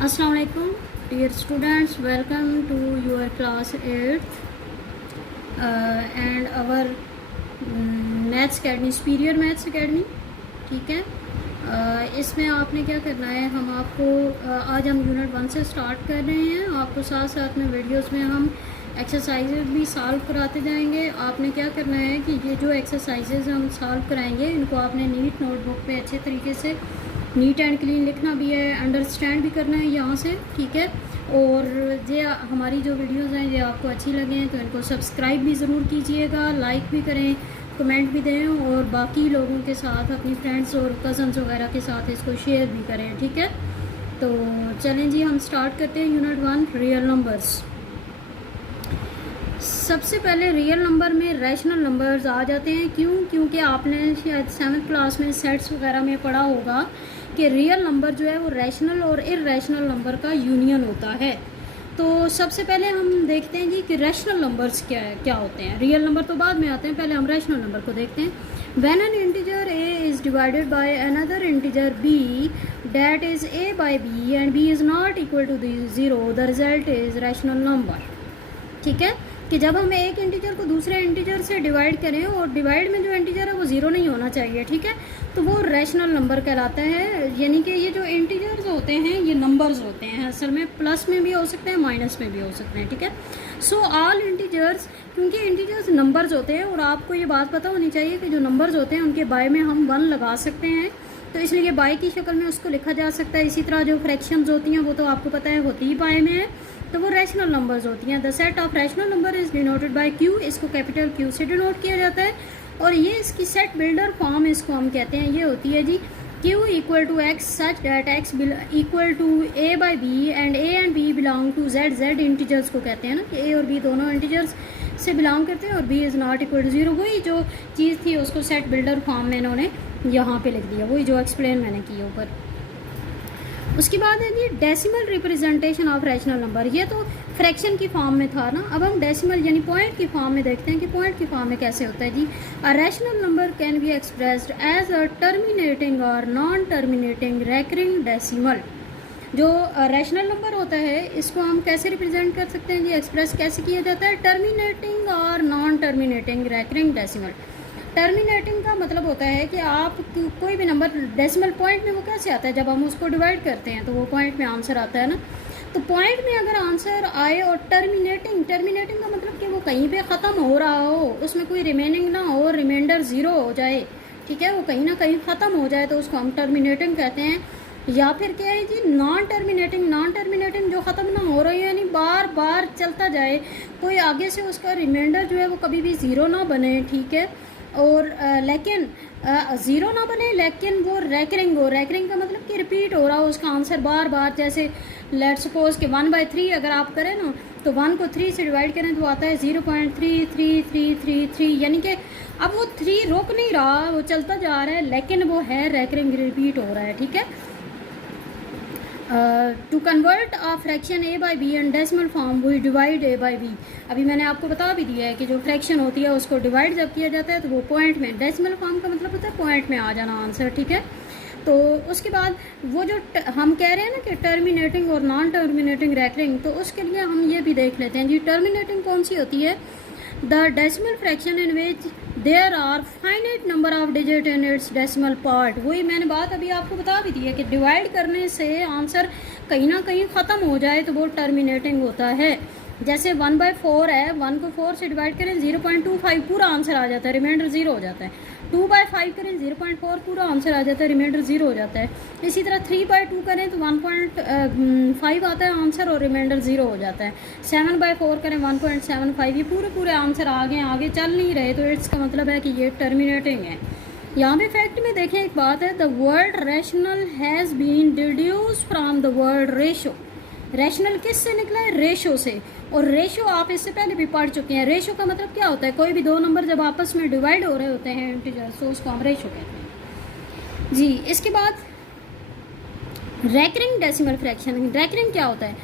Assalamu alaikum, dear students. Welcome to your class 8th and our maths academy, superior maths academy. ठीक है, इसमें आपने क्या करना है, हम आपको आज हम यूनिट 1 से स्टार्ट कर रहे हैं। आपको साथ साथ में वीडियोस में हम एक्सरसाइजेज भी सॉल्व कराते जाएंगे। आपने क्या करना है कि ये जो एक्सरसाइजेज हम सॉल्व कराएंगे इनको आपने नीट नोटबुक पे अच्छे तरीके से नीट एंड क्लीन लिखना भी है, अंडरस्टैंड भी करना है यहाँ से। ठीक है, और ये हमारी जो वीडियोस हैं ये आपको अच्छी लगें तो इनको सब्सक्राइब भी ज़रूर कीजिएगा, लाइक भी करें, कमेंट भी दें और बाकी लोगों के साथ, अपनी फ्रेंड्स और कज़न्स वगैरह के साथ इसको शेयर भी करें। ठीक है, तो चलें जी, हम स्टार्ट करते हैं यूनिट 1 रियल नंबर्स। सबसे पहले रियल नंबर में रैशनल नंबर्स आ जाते हैं। क्योंकि आपने शायद 7th क्लास में सेट्स वगैरह में पढ़ा होगा कि रियल नंबर जो है वो रैशनल और इररेशनल नंबर का यूनियन होता है। तो सबसे पहले हम देखते हैं जी कि रैशनल नंबर्स क्या होते हैं। रियल नंबर तो बाद में आते हैं, पहले हम रैशनल नंबर को देखते हैं। When an integer A is divided by another integer B that is A by B and B is not equal to 0 the result is rational number. ठीक है, कि जब हम एक इंटीजर को दूसरे इंटीजर से डिवाइड करें और डिवाइड में जो इंटीजर है वो ज़ीरो नहीं होना चाहिए, ठीक है, तो वो रैशनल नंबर कहलाता है। यानी कि ये जो इंटीजर्स होते हैं ये नंबर्स होते हैं, असल में प्लस में भी हो सकते हैं, माइनस में भी हो सकते हैं। ठीक है, सो ऑल इंटीजर्स, क्योंकि इंटीजर्स नंबर्स होते हैं और आपको ये बात पता होनी चाहिए कि जो नंबर्स होते हैं उनके बाय में हम 1 लगा सकते हैं, तो इसलिए बाय की शक्ल में उसको लिखा जा सकता है। इसी तरह जो फ्रैक्शंस होती हैं वो तो आपको पता है होती ही बाय में है, तो वो रैशनल नंबर्स होती हैं। The set of rational number is denoted by Q, इसको कैपिटल क्यू से डिनोट किया जाता है। और ये इसकी सेट बिल्डर फॉर्म इसको हम कहते हैं, ये होती है जी Q equal to x such that x equal to A by B and A and B belong to Z. Z integers को कहते हैं ना, कि ए और बी दोनों इंटीजर्स से बिलोंग करते हैं और B is not equal to 0। वही जो चीज़ थी उसको सेट बिल्डर फॉर्म में इन्होंने यहाँ पे लिख दिया, वही जो एक्सप्लेन मैंने की ऊपर। उसके बाद है जी decimal representation of rational number. ये तो फ्रैक्शन की फॉर्म में था ना, अब हम डेसिमल यानी पॉइंट की फॉर्म में देखते हैं कि पॉइंट की फॉर्म में कैसे होता है जी। A rational number can be expressed as a terminating और नॉन टर्मिनेटिंग रैकरिंग डेसिमल। जो रैशनल नंबर होता है इसको हम कैसे रिप्रेजेंट कर सकते हैं जी, एक्सप्रेस कैसे किया जाता है, टर्मिनेटिंग और non terminating recurring decimal. Terminating का मतलब होता है कि आप कोई भी नंबर डेसिमल पॉइंट में वो कैसे आता है, जब हम उसको डिवाइड करते हैं तो वो पॉइंट में आंसर आता है ना, तो पॉइंट में अगर आंसर आए और टर्मिनेटिंग का मतलब कि वो कहीं पे ख़त्म हो रहा हो, उसमें कोई रिमेनिंग ना हो, रिमाइंडर 0 हो जाए, ठीक है, वो कहीं ना कहीं ख़त्म हो जाए तो उसको हम टर्मिनेटिंग कहते हैं। या फिर क्या है जी नॉन टर्मिनेटिंग जो ख़त्म ना हो रही है, यानी बार बार चलता जाए, कोई आगे से उसका रिमाइंडर जो है वो कभी भी 0 ना बने, ठीक है, और लेकिन 0 ना बने लेकिन वो रैकरिंग हो। रैकरिंग का मतलब कि रिपीट हो रहा हो उसका आंसर बार बार। जैसे लेट सपोज कि 1/3 अगर आप करें ना, तो 1 को 3 से डिवाइड करें तो आता है 0.333333, यानी कि अब वो 3 रुक नहीं रहा, वो चलता जा रहा है लेकिन वो है रैकरिंग, रिपीट हो रहा है। ठीक है, to convert a fraction A by B and decimal form we divide A by B. अभी मैंने आपको बता भी दिया है कि जो फ्रैक्शन होती है उसको डिवाइड जब किया जाता है तो वो पॉइंट में, डेसिमल फॉर्म का मतलब होता है पॉइंट में आ जाना आंसर। ठीक है, तो उसके बाद वो जो हम कह रहे हैं ना कि टर्मिनेटिंग और नॉन टर्मिनेटिंग रैकरिंग, तो उसके लिए हम ये भी देख लेते हैं जी। टर्मिनेटिंग कौन सी होती है, the decimal fraction in which there are finite number of digit in its decimal part. वही मैंने बात अभी आपको बता भी दी है कि डिवाइड करने से आंसर कहीं ना कहीं ख़त्म हो जाए तो वो टर्मिनेटिंग होता है। जैसे 1/4 है, 1 को 4 से डिवाइड करें 0.25 पूरा आंसर आ जाता है, रिमाइंडर 0 हो जाता है। 2/5 करें 0.4 पूरा आंसर आ जाता है, रिमाइंडर 0 हो जाता है। इसी तरह 3/2 करें तो 1.5 आता है आंसर और रिमाइंडर 0 हो जाता है। 7/4 करें 1.75, ये पूरे आंसर आगे चल नहीं रहे, तो इट्स का मतलब है कि ये टर्मिनेटिंग है। यहाँ पे फैक्ट में देखें एक बात है, the word rational has been deduce from the word ratio. Rational किस से निकला है, रेशो से, और रेशो आप इससे पहले भी पढ़ चुके हैं। रेशो का मतलब क्या होता है, कोई भी दो नंबर जब आपस में डिवाइड हो रहे होते हैं इंटीजर्स, तो उसको हम रेशो कहते हैं जी। इसके बाद रैकरिंग डेसिमल फ्रैक्शन। रैकरिंग क्या होता है,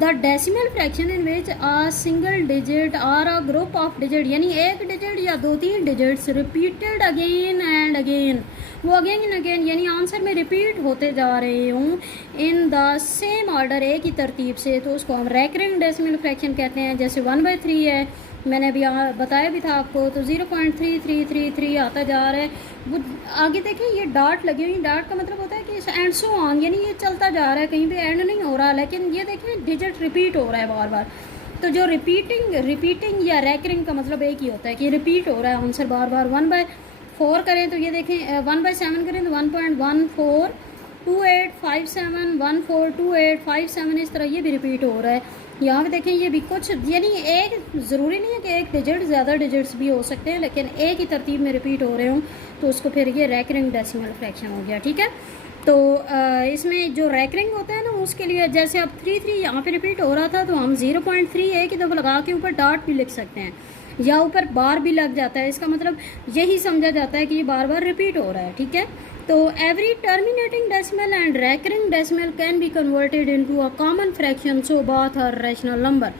the decimal fraction in which a single digit और अ ग्रुप ऑफ डिजिट, यानी एक डिजिट या 2-3 digits repeated again and again वो अगेन एंड अगेन यानी आंसर में रिपीट होते जा रहे हूँ इन द सेम ऑर्डर, एक ही तरतीब से, तो उसको हम रेकरिंग डेसिमल फ्रैक्शन कहते हैं। जैसे 1/3 है, मैंने अभी बताया भी था आपको, तो 0.3333 आता जा रहा है। वो आगे देखें ये डॉट लगी हुई, डॉट का मतलब होता है कि एंड सो ऑन, यानी ये चलता जा रहा है, कहीं पे एंड नहीं हो रहा, लेकिन ये देखें डिजिट रिपीट हो रहा है बार बार। तो जो रिपीटिंग या रैकरिंग का मतलब एक ही होता है कि रिपीट हो रहा है आंसर बार बार। 1/4 करें तो ये देखें, 1/7 करें तो 1.142857 142857, इस तरह ये भी रिपीट हो रहा है। यहाँ पे देखें ये भी कुछ, यानी एक ज़रूरी नहीं है कि एक डिजिट, ज़्यादा डिजिट्स भी हो सकते हैं, लेकिन एक ही तरतीब में रिपीट हो रहे हों तो उसको फिर ये रैकरिंग डेसिमल फ्रैक्शन हो गया। ठीक है, तो इसमें जो रैकरिंग होता है ना, उसके लिए जैसे अब 3 यहाँ पे रिपीट हो रहा था, तो हम 0.3 एक ही दफ़ा लगा के ऊपर डॉट भी लिख सकते हैं, या ऊपर बार भी लग जाता है। इसका मतलब यही समझा जाता है कि ये बार बार रिपीट हो रहा है। ठीक है, तो every terminating decimal and recurring decimal can be converted into a common fraction, so both are rational number.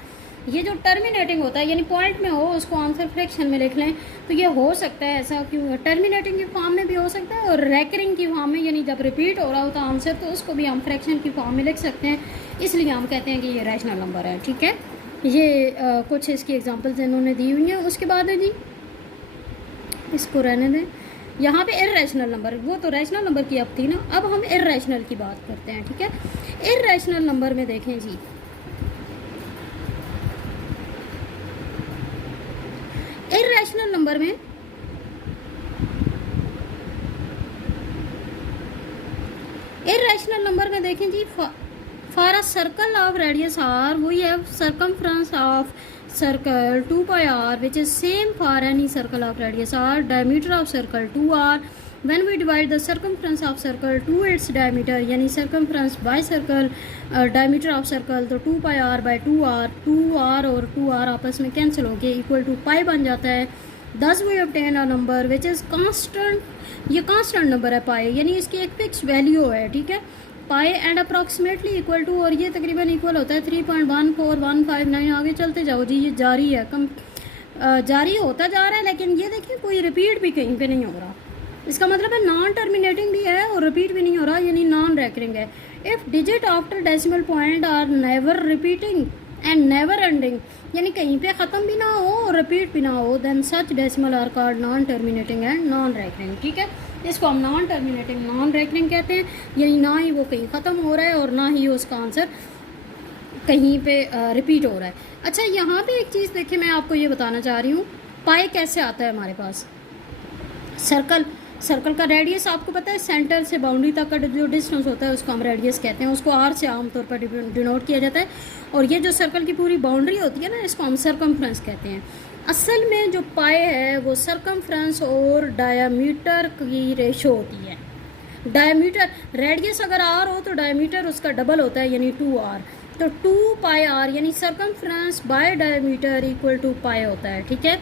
ये जो टर्मिनेटिंग होता है यानी पॉइंट में हो, उसको आंसर फ्रैक्शन में लिख लें, तो ये हो सकता है ऐसा, क्यों टर्मिनेटिंग की फॉर्म में भी हो सकता है और रैकरिंग की फॉर्म में, यानी जब रिपीट हो रहा होता है आंसर तो उसको भी हम फ्रैक्शन की फॉर्म में लिख सकते हैं, इसलिए हम कहते हैं कि ये रैशनल नंबर है। ठीक है, ये कुछ इसकी एग्जांपल्स इन्होंने दी हुई हैं। उसके बाद है जी, इसको रहने दें, यहाँ पे इर्रेशनल नंबर, वो तो रैशनल नंबर की अब थी ना, अब हम इर्रेशनल की बात करते हैं। ठीक है, इर्रेशनल नंबर में देखें जी, इर्रेशनल नंबर में देखें जी, for a circle of radius r we have circumference of circle 2πr which is same for any circle of radius r, diameter of circle 2r. When we divide the circumference of circle to its diameter, यानी circumference by circle diameter of circle, तो 2πr/2r, 2r और 2r आपस में cancel हो गए, equal to पाई बन जाता है। Thus we obtain a number which is constant, ये कांस्टेंट नंबर है पाई, यानी इसकी एक फिक्स वैल्यू है। ठीक है, पाई एंड अप्रॉक्सीमेटली इक्वल टू, और ये तकरीबन इक्वल होता है 3.14159। आगे चलते जाओ जी, ये जारी है, जारी होता जा रहा है, लेकिन ये देखिए कोई रिपीट भी कहीं पे नहीं हो रहा। इसका मतलब है नॉन टर्मिनेटिंग भी है और रिपीट भी नहीं हो रहा, यानी नॉन रैकरिंग है। If digit after decimal point are never repeating and never ending, यानी कहीं पे ख़त्म भी ना हो और रिपीट भी ना हो, then such decimal are called non terminating and non recurring. ठीक है, इसको हम नॉन टर्मिनेटिंग नॉन रैकरिंग कहते हैं, यानी ना ही वो कहीं ख़त्म हो रहा है और ना ही उसका आंसर कहीं पे रिपीट हो रहा है। अच्छा, यहाँ पे एक चीज़ देखिए, मैं आपको ये बताना चाह रही हूँ, पाई कैसे आता है हमारे पास। सर्कल का रेडियस आपको पता है, सेंटर से बाउंड्री तक का जो डिस्टेंस होता है उसको हम रेडियस कहते हैं, उसको आर से आमतौर पर डिनोट किया जाता है। और ये जो सर्कल की पूरी बाउंड्री होती है ना, इसको हम सर्कमफ्रेंस कहते हैं। असल में जो पाई है वो सर्कमफ्रेंस और डायामीटर की रेशो होती है। डायामीटर, रेडियस अगर आर हो तो डायामीटर उसका डबल होता है, यानी 2r, तो 2πr यानी circumference by diameter equal to pi होता है। ठीक है,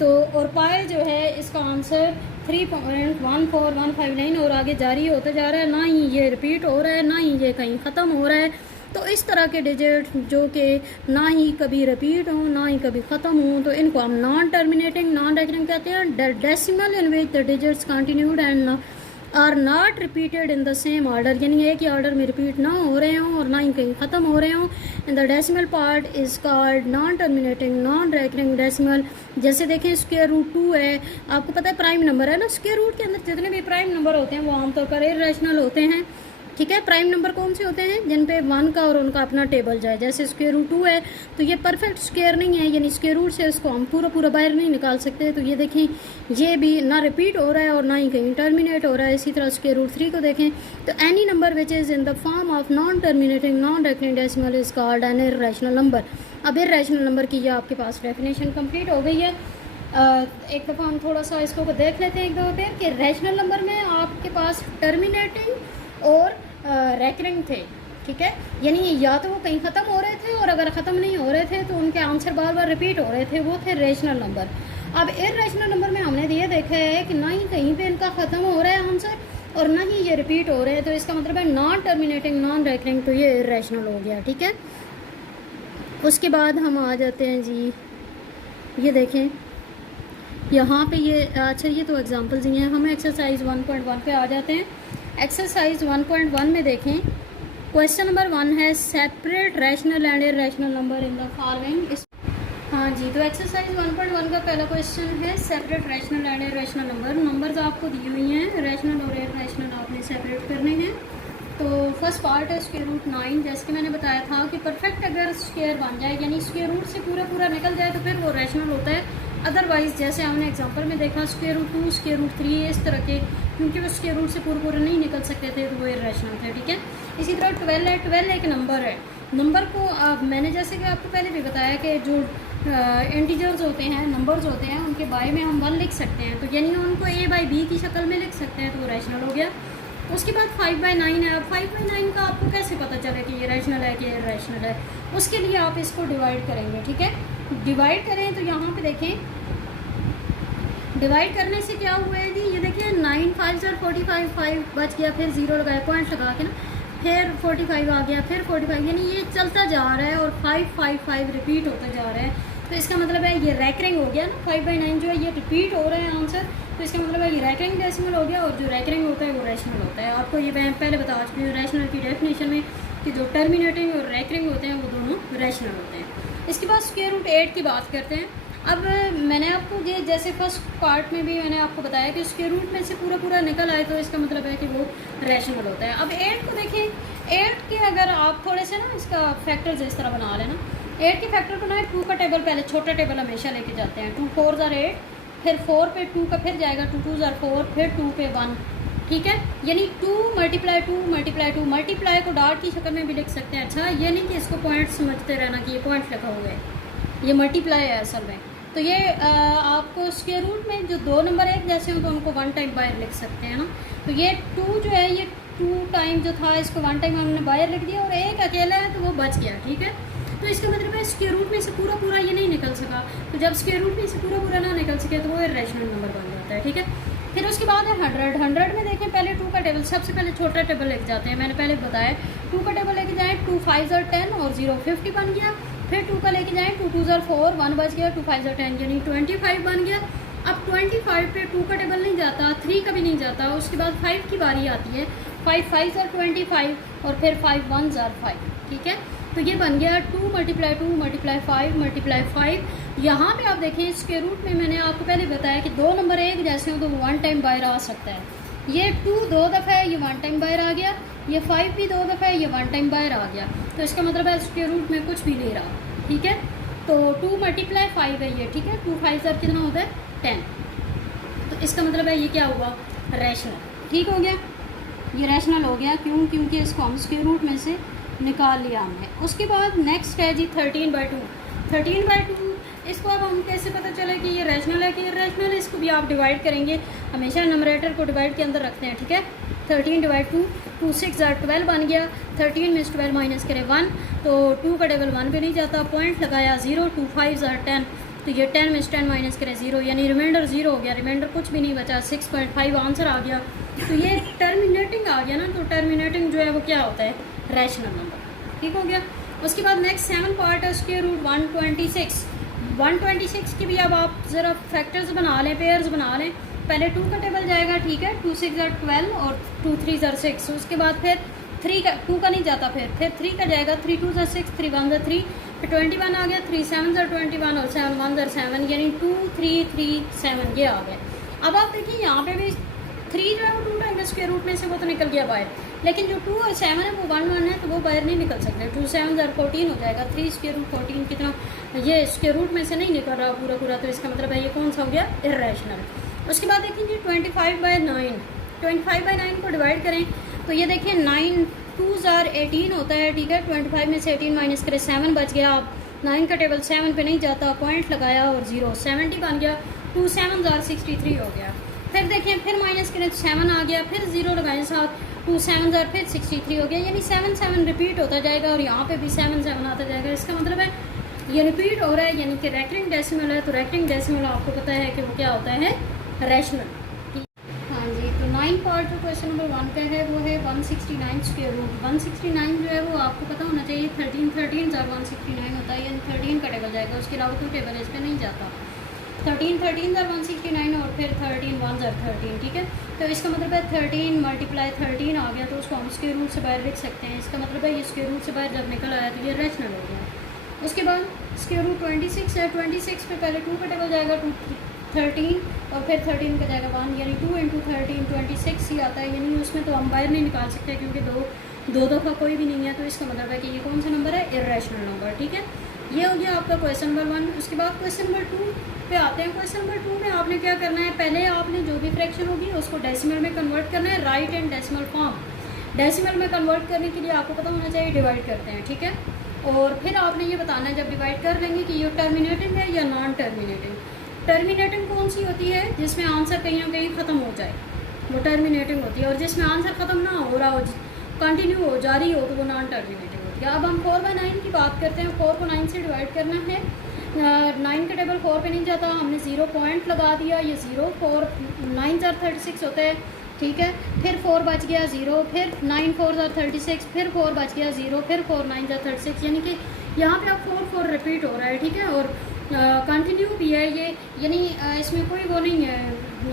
तो और पाई जो है इसका आंसर 3.14159 और आगे जारी होता जा रहा है, ना ही ये रिपीट हो रहा है ना ही ये कहीं ख़त्म हो रहा है। तो इस तरह के डिजिट जो कि ना ही कभी रिपीट हो ना ही कभी ख़त्म हो, तो इनको हम नॉन टर्मिनेटिंग नॉन रैकरिंग कहते हैं। Decimal in which the digits continued and are not repeated in the same order, यानी एक ही ऑर्डर में रिपीट ना हो रहे हों और ना ही कहीं ख़त्म हो रहे हों। In the decimal part is called non terminating non recurring decimal. जैसे देखें स्क्वायर रूट 2 है, आपको पता है प्राइम नंबर है ना, स्क्वायर रूट के अंदर जितने भी प्राइम नंबर होते हैं वो आमतौर पर इर्रेशनल होते हैं। ठीक है, प्राइम नंबर कौन से होते हैं, जिन पे 1 का और उनका अपना टेबल जाए। जैसे स्क्वायर रूट 2 है तो ये परफेक्ट स्क्वायर नहीं है, यानी स्क्वायर रूट से इसको हम पूरा बाहर नहीं निकाल सकते। तो ये देखें ये भी ना रिपीट हो रहा है और ना ही कहीं टर्मिनेट हो रहा है। इसी तरह स्क्वायर रूट 3 को देखें तो any number which is in the form of non terminating non recurring decimal is called an irrational number. अब इर्रेशनल नंबर की ये आपके पास डेफिनेशन कंप्लीट हो गई है। एक दफ़ा हम थोड़ा सा इसको देख लेते हैं एक दो फिर कि रैशनल नंबर में आपके पास टर्मिनेटिंग और रैकरिंग थे। ठीक है, यानी या तो वो कहीं ख़त्म हो रहे थे और अगर ख़त्म नहीं हो रहे थे तो उनके आंसर बार बार रिपीट हो रहे थे, वो थे रैशनल नंबर। अब इर्रेशनल नंबर में हमने ये देखा है कि ना ही कहीं पे इनका ख़त्म हो रहा है आंसर और ना ही ये रिपीट हो रहे हैं, तो इसका मतलब है नॉन टर्मिनेटिंग नॉन रैकरिंग, तो ये इर्रेशनल हो गया। ठीक है, उसके बाद हम आ जाते हैं जी, ये देखें यहाँ पे ये अच्छा, ये तो एग्जांपल्स ही हैं। हम एक्सरसाइज 1.1 पे आ जाते हैं। एक्सरसाइज 1.1 में देखें, क्वेश्चन नंबर 1 है separate rational and irrational number in the following. हाँ जी, तो एक्सरसाइज 1.1 का पहला क्वेश्चन है separate rational and irrational number. Numbers आपको दी हुई हैं, रैशनल और इररेशनल आपने सेपरेट करने हैं। तो फर्स्ट पार्ट है स्क्वायर रूट 9। जैसे कि मैंने बताया था कि परफेक्ट अगर स्क्वायर बन जाए यानी स्क्वायर रूट से पूरा पूरा निकल जाए तो फिर वो रैशनल होता है। अदरवाइज जैसे हमने एग्जांपल में देखा स्क्वायर रूट 2, स्क्वायर रूट 3 इस तरह के, क्योंकि वो स्क्वायर रूट से पूरा पूरा नहीं निकल सकते थे तो वो इररेशनल थे। ठीक है, इसी तरह 12 है। 12 एक नंबर है। नंबर को मैंने जैसे कि आपको पहले भी बताया कि जो इंटीजर्स होते हैं, नंबर्स होते हैं, उनके बाय में हम 1 लिख सकते हैं, तो यानी उनको a बाई बी की शक्ल में लिख सकते हैं, तो वो रैशनल हो गया। उसके बाद 5/9 है। अब 5/9 का आपको कैसे पता चले कि ये रैशनल है कि इररेशनल है? उसके लिए आप इसको डिवाइड करेंगे। ठीक है, डिवाइड करें तो यहाँ पे देखें, डिवाइड करने से क्या हुआ है जी, ये देखिए 9 5 और 45, 5 बच गया, फिर 0 लगाया पॉइंट लगा के ना, फिर 45 आ गया, फिर 45, यानी ये चलता जा रहा है और 5 5 5 रिपीट होता जा रहा है। तो इसका मतलब है ये रैकरिंग हो गया ना, 5/9 जो है ये रिपीट हो रहा है आंसर, तो इसका मतलब है ये रैकरिंग डेसिमल हो गया, और जो रैकरिंग होता है वो रैशनल होता है। आपको ये मैं पहले बता चुकी हूँ रैशनल की डेफिनेशन में कि जो टर्मिनेटिंग और रैकरिंग होते हैं वो दोनों रैशनल होते हैं। इसके बाद स्क्वायर रूट 8 की बात करते हैं। अब मैंने आपको ये जैसे फर्स्ट पार्ट में भी मैंने आपको बताया कि स्क्वायर रूट में से पूरा पूरा निकल आए तो इसका मतलब है कि वो रैशनल होता है। अब 8 को देखें, 8 के अगर आप थोड़े से ना इसका फैक्टर्स इस तरह बना लेना, 8 के फैक्टर बनाए, 2 का टेबल पहले छोटा टेबल हमेशा लेके जाते हैं, 2 4 ज़ार 8, फिर 4 पे 2 का फिर जाएगा, 2 2 ज़ार 4, फिर 2 पे 1। ठीक है, यानी 2 multiply 2 multiply 2, multiply co dot की शक्ल में भी लिख सकते हैं। अच्छा, ये नहीं कि इसको पॉइंट समझते रहना कि ये पॉइंट लिखा हुआ है, ये मल्टीप्लाई है असल में। तो ये आपको स्क्वायर रूट में जो दो नंबर एक जैसे हो तो उनको 1 टाइम बाहर लिख सकते हैं ना। तो ये 2 जो है ये 2 टाइम जो था इसको 1 टाइम हमने बाहर लिख दिया, और एक अकेला है तो वो बच गया। ठीक है, तो इसका मतलब है स्क्वायर रूट में से पूरा पूरा ये नहीं निकल सका, तो जब स्क्वायर रूट में से पूरा पूरा ना निकल सके तो वो इररेशनल नंबर बन जाता है। ठीक है, फिर उसके बाद है 100। 100 में देखें पहले 2 का टेबल, सबसे पहले छोटा टेबल लेके जाते हैं, मैंने पहले बताया 2 का टेबल लेके जाएँ, 2 5 और 10 और 0 50 बन गया। फिर 2 का लेके जाएँ, 2 2 ज़ार 4, 1 बच गया, 2 5 ज़ार 10 यानी 25 बन गया। अब 25 पे 2 का टेबल नहीं जाता, 3 का भी नहीं जाता, उसके बाद 5 की बारी आती है, 5 5 ज़ार 25 और फिर 5 1 ज़ार 5। ठीक है, तो ये बन गया 2 मल्टीप्लाई 2 मल्टीप्लाई 5 मल्टीप्लाई 5। यहाँ पे आप देखें स्क्वायर रूट में मैंने आपको पहले बताया कि दो नंबर एक जैसे हो तो 1 टाइम बाहर आ सकता है। ये 2 2 दफ़ा है, ये 1 टाइम बाहर आ गया, ये 5 भी 2 दफ़ा है, ये 1 टाइम बाहर आ गया, तो इसका मतलब है स्क्वायर रूट में कुछ भी नहीं रहा। ठीक है, तो 2 मल्टीप्लाई 5 है ये। ठीक है, 2 5 ज़ार कितना होता है 10, तो इसका मतलब है ये क्या हुआ रैशनल। ठीक हो गया, ये रैशनल हो गया, क्योंकि इसको हम स्क्वायर रूट में से निकाल लिया हमने। उसके बाद नेक्स्ट है जी 13/2। 13/2 इसको अब हम कैसे पता चले कि ये रैशनल है कि इररेशनल है? इसको भी आप डिवाइड करेंगे, हमेशा नंबरेटर को डिवाइड के अंदर रखते हैं। ठीक है, 13/2, 2 6 ज़ार 12 बन गया, 13 में से 12 माइनस करें 1, तो 2 का टेबल 1 पे नहीं जाता, पॉइंट लगाया 0, 2 5 ज़ार 10, तो ये 10 में से 10 माइनस करें 0, यानी रिमाइंडर 0 हो गया, रिमाइंडर कुछ भी नहीं बचा, 6.5 आंसर आ गया। तो ये टर्मिनेटिंग आ गया ना, तो टर्मिनेटिंग जो है वो क्या होता है रैशनल नंबर। ठीक हो गया। उसके बाद नेक्स्ट 7 पार्ट है स्क्वायर रूट 126। 126 की भी अब आप ज़रा फैक्टर्स बना लें, पेयर्स बना लें। पहले 2 का टेबल जाएगा, ठीक है, 2 6 ज़ार 12 और 2 3 ज़ार 6। उसके बाद फिर 3 का 2 का नहीं जाता, फिर 3 का जाएगा, 3 2 ज़ार 6, 3 1 ज़ार 3, फिर 21 आ गया, 3 7 ज़ार 21 और 7 1 ज़ार 7, यानी 2 3 3 7 ये आ गया। अब आप देखिए यहाँ पे भी 3 जो है वो 2 टाइम स्क्वायर रूट में से वो तो निकल गया बाहर, लेकिन जो 2 और 7 है वो 1 1 है, तो वो बाहर नहीं निकल सकते। 2 7 ज़ार 14 हो जाएगा, 3 स्क्वायर रूट 14 कितना, ये स्क्वायर रूट में से नहीं निकल रहा पूरा पूरा, तो इसका मतलब है ये कौन सा हो गया इररेशनल। उसके बाद देखिए 25/9, 25/9 को डिवाइड करें तो ये देखिए 9 2 ज़ार 18 होता है। ठीक है, 25 में से 18 माइनस करें 7 बच गया। अब 9 का टेबल 7 पे नहीं जाता, पॉइंट लगाया और 0 70 बन गया, 2 7 ज़ार 63 हो गया। फिर देखें फिर माइनस करें 7 आ गया, फिर 0 लगाएं साथ, 2 7 ज़ार फिर 63 हो गया, यानी 7 7 रिपीट होता जाएगा और यहाँ पे भी 7 7 आता जाएगा। इसका मतलब है ये रिपीट हो रहा है, यानी कि रैकरिंग डेसिमल है, तो रैकरिंग डेसिमल आपको पता है कि वो क्या होता है रैशनल। हाँ जी, तो 9 पार्ट जो क्वेश्चन नंबर 1 का है वो है 169 स्क्वायर रूट। 169 जो है वो आपको पता होना चाहिए 13 13 ज़ार 169 होता है, यानी 13 का टेबल जाएगा, उसके अलावा कोई टेबल इस पर नहीं जाता। 13 13 ज़र 169 और फिर 13 1 ज़र 13, ठीक है। तो इसका मतलब है 13 मल्टीप्लाई 13 आ गया, तो उसको हम स्क्वायर रूट से बाहर लिख सकते हैं। इसका मतलब है ये स्क्वायर रूट से बाहर जब निकल आया तो ये रैशनल हो गया। उसके बाद स्क्वायर रूट 26 है, 26 पे पहले 2 का टेबल जाएगा 2 13 और फिर 13 का जाएगा 1, यानी 2 × 13 26 ही आता है, यानी उसमें तो हम बाहर नहीं निकाल सकते क्योंकि दो दफ़ा कोई भी नहीं है। तो इसका मतलब है कि ये कौन सा नंबर है, इर्रेशनल नंबर, ठीक है। ये हो गया आपका क्वेश्चन नंबर 1। उसके बाद क्वेश्चन नंबर 2 पे आते हैं। क्वेश्चन नंबर 2 में आपने क्या करना है, पहले आपने जो भी फ्रैक्शन होगी उसको डेसिमल में कन्वर्ट करना है, right and decimal form. Decimal में कन्वर्ट करने के लिए आपको पता होना चाहिए डिवाइड करते हैं, ठीक है। और फिर आपने ये बताना है जब डिवाइड कर लेंगे कि ये टर्मिनेटिंग है या नॉन टर्मिनेटिंग। टर्मिनेटिंग कौन सी होती है, जिसमें आंसर कहीं ना कहीं ख़त्म हो जाए, वो टर्मिनेटिंग होती है। और जिसमें आंसर ख़त्म ना हो रहा हो, कंटिन्यू हो, जारी हो, तो वो नॉन टर्मिनेटिंग होती है। अब हम 4/9 की बात करते हैं। 4 को 9 से डिवाइड करना है। 9 का टेबल 4 पे नहीं जाता, हमने 0 पॉइंट लगा दिया, ये 0 4 9 ज़र 36 होता है, ठीक है। फिर 4 बच गया 0, फिर 9 4 ज़र 36, फिर 4 बच गया 0, फिर 4 9 ज़र 36, यानी कि यहाँ पे अब 4 4 रिपीट हो रहा है, ठीक है। और कंटिन्यू भी है ये, यानी इसमें कोई वो नहीं है,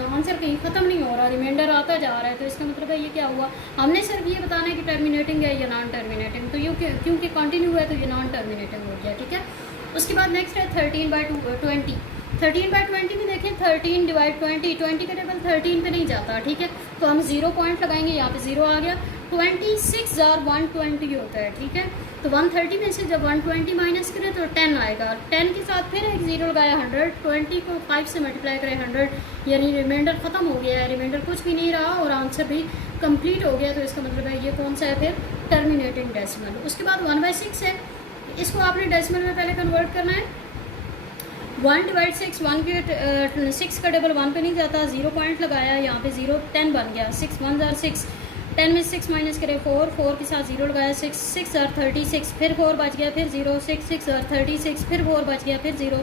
आंसर कहीं ख़त्म नहीं हो रहा, रिमाइंडर आता जा रहा है। तो इसका मतलब है ये क्या हुआ, हमने सिर्फ ये बताना है कि टर्मिनेटिंग है या नॉन टर्मिनेटिंग। तो ये क्योंकि कंटिन्यू है तो ये नॉन टर्मिनेटिंग हो गया, ठीक है। उसके बाद नेक्स्ट है 13/20। 13/20 में देखें 13 डिवाइड 20 का टेबल 13 पे नहीं जाता, ठीक है। तो हम 0 पॉइंट लगाएंगे, यहाँ पे 0 आ गया। 26 ज़र 120 होता है, ठीक है। तो 130 में से जब 120 माइनस करें तो 10 आएगा। 10 के साथ फिर एक 0 लगाया, 100, 20 को 5 से मल्टीप्लाई करें 100, यानी रिमाइंडर ख़त्म हो गया है, रिमाइंडर कुछ भी नहीं रहा और आंसर भी कंप्लीट हो गया। तो इसका मतलब है ये कौन सा है फिर, टर्मिनेटिंग डेसिमल। उसके बाद 1/6 है, इसको आपने डेसिमल में पहले कन्वर्ट करना है। 1/6, 1 के 6 का टेबल 1 पे नहीं जाता, 0 पॉइंट लगाया, यहाँ पे 0 10 बन गया। 6 1 ज़र 6, 10 में 6 माइनस करें 4, 4 के साथ 0 लगाया, 6 6 ज़र 36, फिर 4 बच गया, फिर 0 6 6 ज़र 36, फिर 4 बच गया, फिर 0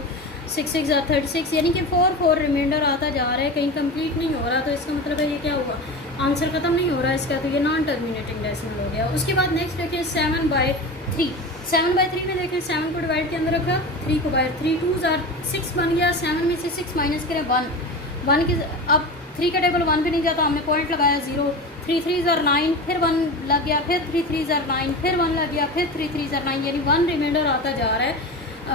6 6 ज़र 36, यानी कि 4 4 रिमाइंडर आता जा रहा है, कहीं कंप्लीट नहीं हो रहा। तो इसका मतलब है ये क्या हुआ, आंसर ख़त्म नहीं हो रहा इसका, तो ये नॉन टर्मिनेटिंग डेसिमल हो गया। उसके बाद नेक्स्ट देखिए 7/3। 7/3 में देखें 7 को डिवाइड के अंदर रखा, 3 को बाहर, 3 2 ज़र 6 बन गया। 7 में से 6 माइनस करें 1 के, अब 3 का टेबल 1 पे नहीं जाता, हमने पॉइंट लगाया 0, 3 3 ज़र 9, फिर 1 लग गया, फिर 3 3 ज़र 9, फिर 1 लग गया, फिर 3 3 ज़र 9, यानी 1 रिमाइंडर आता जा रहा है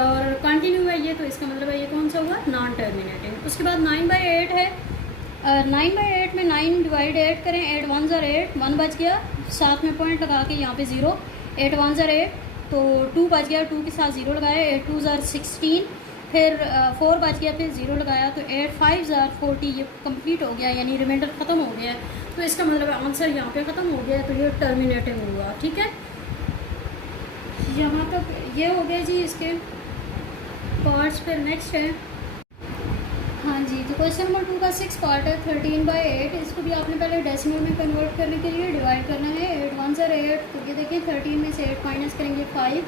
और कंटिन्यू है ये। तो इसका मतलब है ये कौन सा हुआ, नॉन टर्मिनेटिंग। उसके बाद 9/8 है। 9/8 में 9 डिवाइड 8 करें, 8 1 ज़र 8, 1 बच गया, साथ में पॉइंट लगा के यहाँ पे 0, 8 1 ज़र 8, तो 2 बच गया, 2 के साथ 0 लगाया, 8 2 ज़र 16, फिर 4 बच गया, फिर 0 लगाया, तो 8 5 ज़र 40, ये कंप्लीट हो गया, यानी रिमाइंडर ख़त्म हो गया। तो इसका मतलब आंसर यहाँ पे ख़त्म हो गया, तो ये टर्मिनेटिंग हुआ, ठीक है। यहाँ तक ये हो गया जी इसके पार्ट्स। फिर नेक्स्ट है, हाँ जी, तो क्वेश्चन नंबर 2 का 6 पार्ट है, 13/8। इसको भी आपने पहले डेसिमल में कन्वर्ट करने के लिए डिवाइड करना है। 8 1 ज़र 8, तो ये देखिए 13 में से 8 माइनस करेंगे 5,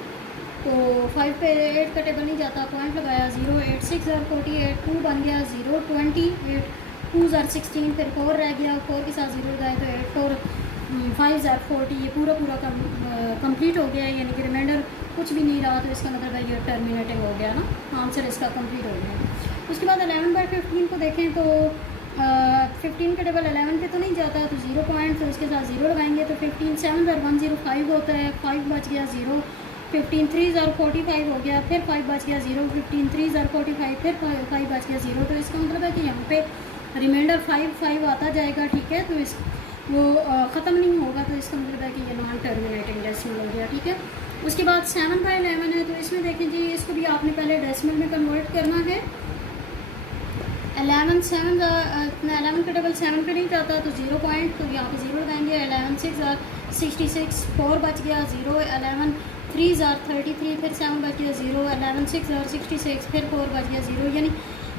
तो 5 पे 8 का टेबल नहीं जाता, पॉइंट लगाया 0, 8 6 ज़र 48, 2 बन गया 0 20, 8 2 ज़र 16, फिर 4 रह गया, 4 के साथ 0 लगाए तो 8 4 5 ज़र 40, ये पूरा कंप्लीट हो गया, यानी कि रिमाइंडर कुछ भी नहीं रहा। तो इसका मतलब है ये टर्मिनेटिंग हो गया ना, आंसर इसका कंप्लीट हो गया। उसके बाद 11/15 को देखें तो 15 का टेबल 11 पे तो नहीं जाता, तो 0 पॉइंट, तो उसके साथ 0 लगाएंगे, तो 15 7 ज़र 105 होता है, 5 बच गया 0, 15 3 ज़र 45 हो गया, फिर 5 बच गया 0, 15 3 ज़र 45, फिर 5 बच गया 0। तो इसका मतलब है कि यहाँ पे रिमाइंडर 5 5 आता जाएगा, ठीक है। तो इस वो ख़त्म नहीं होगा, तो इसका मतलब है कि ये नॉन टर्मिनेटिंग डेसिमल हो गया, ठीक है। उसके बाद 7/11 है, तो इसमें देखें जी इसको भी आपने पहले डेसिमल में कन्वर्ट करना है। 11 का टेबल 7 पे नहीं जाता, तो 0 पॉइंट, तो यहाँ पे 0 लगाएंगे। 11 6 ज़र 66, 4 बच गया 0, 11 3 ज़र 33, फिर 7 बच गया 0, 11 6 ज़र 66, फिर 4 बच गया 0, यानी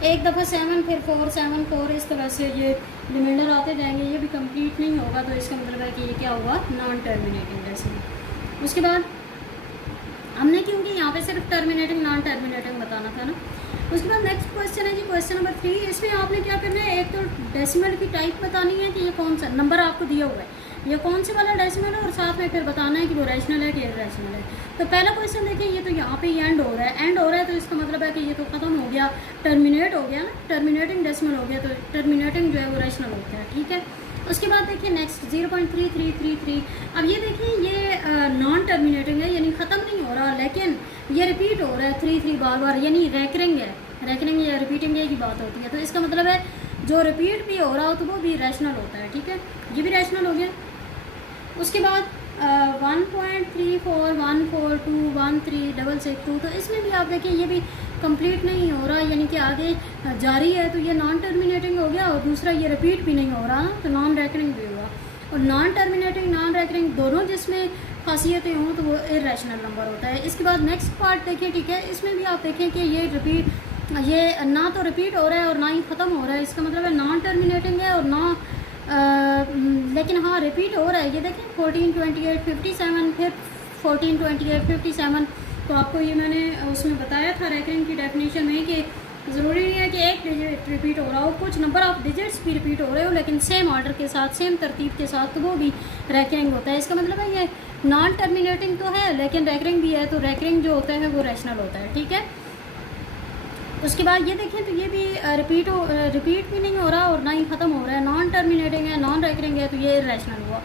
एक दफ़ा 7 फिर 4 7 4, इस तरह से ये रिमाइंडर आते जाएंगे, ये भी कंप्लीट नहीं होगा। तो इसका मतलब है कि ये क्या हुआ, नॉन टर्मिनेटिंग डेसिमल। उसके बाद हमने क्योंकि यहाँ पे सिर्फ टर्मिनेटिंग नॉन टर्मिनेटिंग बताना था ना। उसके बाद नेक्स्ट क्वेश्चन है जी क्वेश्चन नंबर 3। इसमें आपने क्या करना है, एक तो डेसिमल की टाइप बतानी है कि ये कौन सा नंबर आपको दिया हुआ है, ये कौन से वाला डेसिमल है, और साथ में फिर बताना है कि वो रैशनल है कि इरैशनल है। तो पहला क्वेश्चन देखिए, ये तो यहाँ पे एंड हो रहा है, एंड हो रहा है तो इसका मतलब है कि ये तो ख़त्म हो गया, टर्मिनेट हो गया ना, टर्मिनेटिंग डेसिमल हो गया, तो टर्मिनेटिंग जो है वो रैशनल होता है, ठीक है। उसके बाद देखिए नेक्स्ट 0.3333। अब ये देखिए ये नॉन टर्मिनेटिंग है, यानी ख़त्म नहीं हो रहा, लेकिन ये रिपीट हो रहा है 3 बार बार, यानी रैकरिंग है, रैकरिंग या रिपीटिंग की बात होती है। तो इसका मतलब है जो रिपीट भी हो रहा हो तो वो भी रैशनल होता है, ठीक है, ये भी रैशनल हो गया। उसके बाद 1.3414213662, तो इसमें भी आप देखिए ये भी कंप्लीट नहीं हो रहा, यानी कि आगे जारी है, तो ये नॉन टर्मिनेटिंग हो गया, और दूसरा ये रिपीट भी नहीं हो रहा, तो नॉन रैकरिंग भी हुआ। और नॉन टर्मिनेटिंग नॉन रैकरिंग दोनों जिसमें खासियतें हों तो वो इरैशनल नंबर होता है। इसके बाद नेक्स्ट पार्ट देखिए, ठीक है, इसमें भी आप देखें कि ये रिपीट, ये ना तो रिपीट हो रहा है और ना ही ख़त्म हो रहा है, इसका मतलब है नॉन टर्मिनेटिंग है और ना लेकिन हाँ रिपीट हो रहा है। ये देखें 14, 28, 57, फिर 14, 28, 57। तो आपको ये मैंने उसमें बताया था रैकरिंग की डेफिनेशन में कि ज़रूरी नहीं है कि एक डिजिट रिपीट हो रहा हो, कुछ नंबर ऑफ डिजिट्स भी रिपीट हो रहे हो, लेकिन सेम ऑर्डर के साथ, सेम तरतीब के साथ, तो वो भी रैकरिंग होता है। इसका मतलब है ये नॉन टर्मिनेटिंग तो है लेकिन रैकरिंग भी है, तो रैकरिंग जो होता है वो रैशनल होता है, ठीक है। उसके बाद ये देखें तो ये भी रिपीट भी नहीं हो रहा और ना ही ख़त्म हो रहा है, नॉन टर्मिनेटिंग है, नॉन रैकरिंग है, तो ये रैशनल हुआ।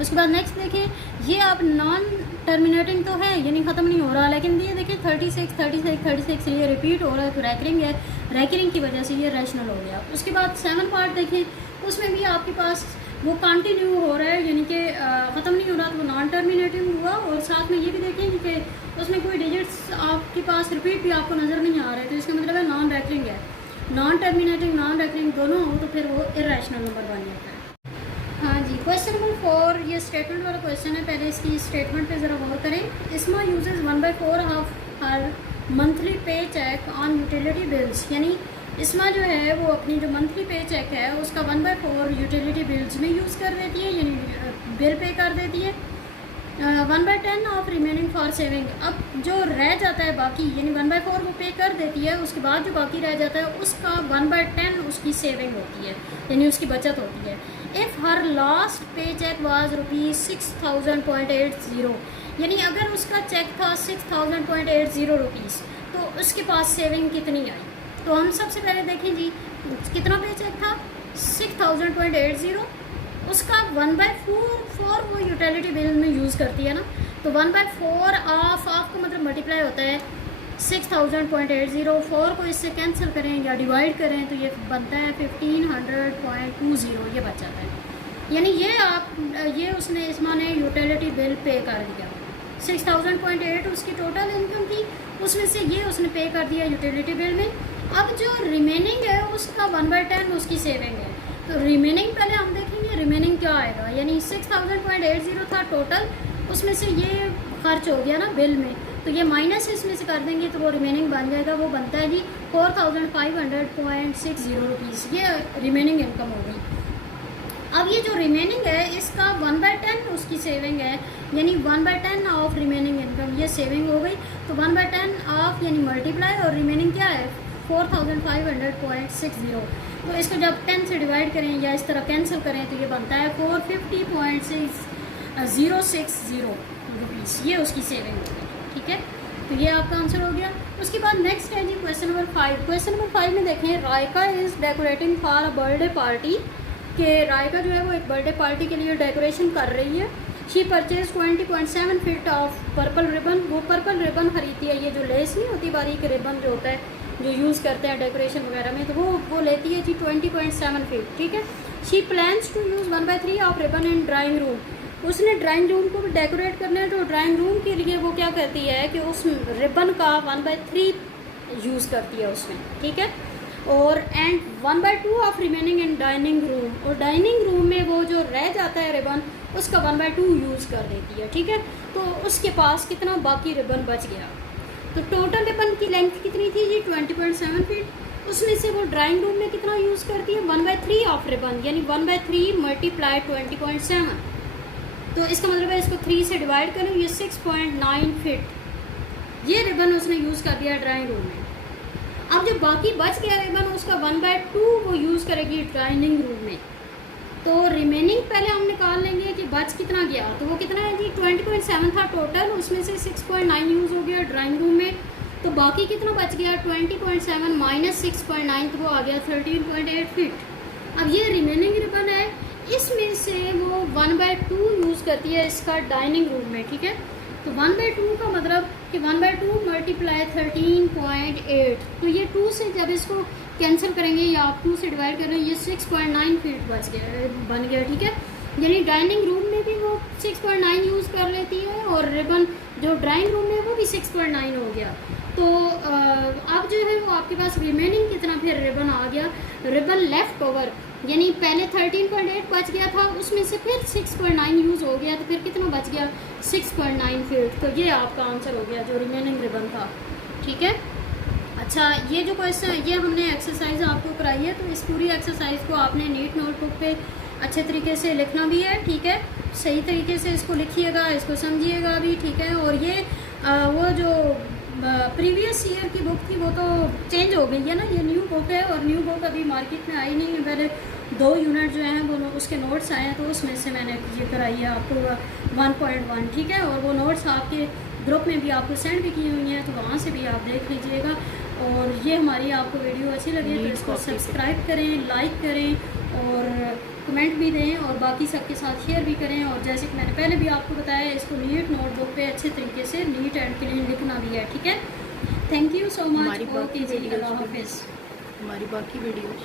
उसके बाद नेक्स्ट देखें, ये आप नॉन टर्मिनेटिंग तो है यानी ख़त्म नहीं हो रहा, लेकिन ये देखिए 36 ये रिपीट हो रहा है, तो रैकरिंग है, रैकरिंग की वजह से ये रैशनल हो गया। उसके बाद 7 पार्ट देखें, उसमें भी आपके पास वो कंटिन्यू हो रहा है, यानी कि ख़त्म नहीं हो रहा, तो वो नॉन टर्मिनेटिंग हुआ। और साथ में ये भी देखें कि उसमें कोई डिजिट्स आपके पास रिपीट भी आपको नज़र नहीं आ रहे, तो इसका मतलब है नॉन रैकरिंग है। नॉन टर्मिनेटिंग नॉन रैकरिंग दोनों हो तो फिर वो इरैशनल नंबर बन जाता है। हाँ जी, क्वेश्चन नंबर 4 ये स्टेटमेंट वाला क्वेश्चन है, पहले इसकी स्टेटमेंट पे ज़रा गौर करें। इसमा यूजेस 1/4 ऑफ हर मंथली पे चेक ऑन यूटिलिटी बिल्स, यानी इसमा जो है वो अपनी जो मंथली पे चेक है उसका 1/4 यूटिलिटी बिल्स में यूज़ कर देती है, यानी बिल पे कर देती है। 1/10 ऑफ रिमेनिंग फॉर सेविंग, अब जो रह जाता है बाकी, यानी 1/4 वो पे कर देती है, उसके बाद जो बाकी रह जाता है उसका 1/10 उसकी सेविंग होती है, यानी उसकी बचत होती है। इफ़ हर लास्ट पे चेक वाज ₹6000.80, यानी अगर उसका चेक था 6000.80 रुपीज़, तो उसके पास सेविंग कितनी आई। तो हम सबसे पहले देखें जी, कितना पे चेक था 6000.80, उसका 1/4 वो यूटिलिटी बिल में यूज़ करती है ना, तो 1/4 ऑफ का मतलब मल्टीप्लाई होता है 6000.80, 4 को इससे कैंसिल करें या डिवाइड करें तो ये बनता है 1500.20, ये बच जाता है। यानी ये उसने इसमा ने यूटिलिटी बिल पे कर दिया, 6000.8 उसकी टोटल इनकम थी, उसमें से ये उसने पे कर दिया यूटिलिटी बिल में। अब जो रिमेनिंग है उसका 1/10 उसकी सेविंग है, तो रिमेनिंग पहले हम देखेंगे रिमेनिंग क्या आएगा, यानी 6000.80 था टोटल, उसमें से ये खर्च हो गया ना बिल में, तो ये माइनस इसमें से कर देंगे तो वो रिमेनिंग बन जाएगा, वो बनता है जी 4500.60 रुपीज़, ये रिमेनिंग इनकम हो गई। अब ये जो रिमेनिंग है इसका 1/10 उसकी सेविंग है, यानी 1/10 ऑफ रिमेनिंग इनकम ये सेविंग हो गई, तो 1/10 ऑफ यानी मल्टीप्लाई और रिमेनिंग क्या है 4500.60, तो इसको जब 10 से डिवाइड करें या इस तरह कैंसिल करें तो ये बनता है 450.060 रुपीज़, ये उसकी सेविंग हो गई, ठीक है। तो ये आपका आंसर हो गया। उसके बाद नेक्स्ट है जी क्वेश्चन नंबर 5। क्वेश्चन नंबर 5 में देखें, Raika is decorating for a birthday party, कि रायका जो है वो एक बर्थडे पार्टी के लिए डेकोरेशन कर रही है। She purchase 20.7 feet of purple ribbon, वो पर्पल रिबन खरीदती है, ये जो लेस नहीं होती बारीक रिबन जो होता है जो यूज़ करते हैं डेकोरेशन वगैरह में, तो वो लेती है जी 20.7 फीट, ठीक है। She plans to use 1/3 of ribbon in drawing room, उसने ड्राइंग रूम को भी डेकोरेट करना है, तो ड्राइंग रूम के लिए वो क्या करती है कि उस रिबन का 1/3 यूज़ करती है उसमें, ठीक है। और and 1/2 of remaining in dining room, और डाइनिंग रूम में वो जो रह जाता है रिबन उसका 1/2 यूज़ कर देती है, ठीक है। तो उसके पास कितना बाकी रिबन बच गया, तो टोटल रिबन की लेंथ कितनी थी जी 20.7 फीट, उसमें से वो ड्राइंग रूम में कितना यूज़ करती है 1/3 ऑफ रिबन, यानी 1/3 मल्टीप्लाई 20.7, तो इसका मतलब है इसको 3 से डिवाइड करें, ये 6.9 फीट ये रिबन उसने यूज़ कर दिया ड्राइंग रूम में। अब जो बाकी बच गया रिबन उसका 1/2 वो यूज़ करेगी डाइनिंग रूम में। तो रिमेनिंग पहले हम निकाल लेंगे कि बच कितना गया। तो वो कितना है जी 20.7 था टोटल, उसमें से 6.9 यूज़ हो गया ड्राइंग रूम में। तो बाकी कितना बच गया 20.7 माइनस 6.9, तो वो आ गया 13.8 फीट। अब ये रिमेनिंग रिबन है, इसमें से वो 1/2 यूज़ करती है इसका डाइनिंग रूम में, ठीक है। तो 1/2 का मतलब कि 1/2 मल्टीप्लाई 13.8, तो ये 2 से जब इसको कैंसिल करेंगे या आप 2 से डिवाइड करें, ये 6.9 फीट बन गया, ठीक है। यानी डाइनिंग रूम में भी वो 6.9 यूज़ कर लेती है और रिबन जो ड्राइंग रूम में वो भी 6.9 हो गया। तो अब जो है वो आपके पास रिमेनिंग कितना फिर रिबन आ गया, रिबन लेफ्ट ओवर, यानी पहले 13.8 बच गया था, उसमें से फिर 6.9 यूज़ हो गया, तो फिर कितना बच गया 6.9 फीट। तो ये आपका आंसर हो गया जो रिमेनिंग रिबन था, ठीक है। अच्छा, ये जो क्वेश्चन ये हमने एक्सरसाइज आपको कराई है, तो इस पूरी एक्सरसाइज को आपने नीट नोटबुक पे अच्छे तरीके से लिखना भी है, ठीक है। सही तरीके से इसको लिखिएगा, इसको समझिएगा भी, ठीक है। और ये वो जो प्रीवियस ईयर की बुक थी वो तो चेंज हो गई है ना, ये न्यू बुक है और न्यू बुक अभी मार्केट में आई नहीं है। पहले 2 यूनिट जो हैं वो उसके नोट्स आए हैं, तो उसमें से मैंने ये कराई है आपको 1.1, ठीक है। और वो नोट्स आपके ग्रुप में भी आपको सेंड भी की हुई हैं, तो वहाँ से भी आप देख लीजिएगा। और ये हमारी आपको वीडियो अच्छी लगे तो इसको सब्सक्राइब करें, लाइक करें और कमेंट भी दें और बाकी सबके साथ शेयर भी करें। और जैसे कि मैंने पहले भी आपको बताया, इसको नीट नोटबुक पे अच्छे तरीके से नीट एंड क्लीन लिखना भी है, ठीक है। Thank you so much. Okay जी, अल्लाह हाफिज़। हमारी बाकी वीडियोस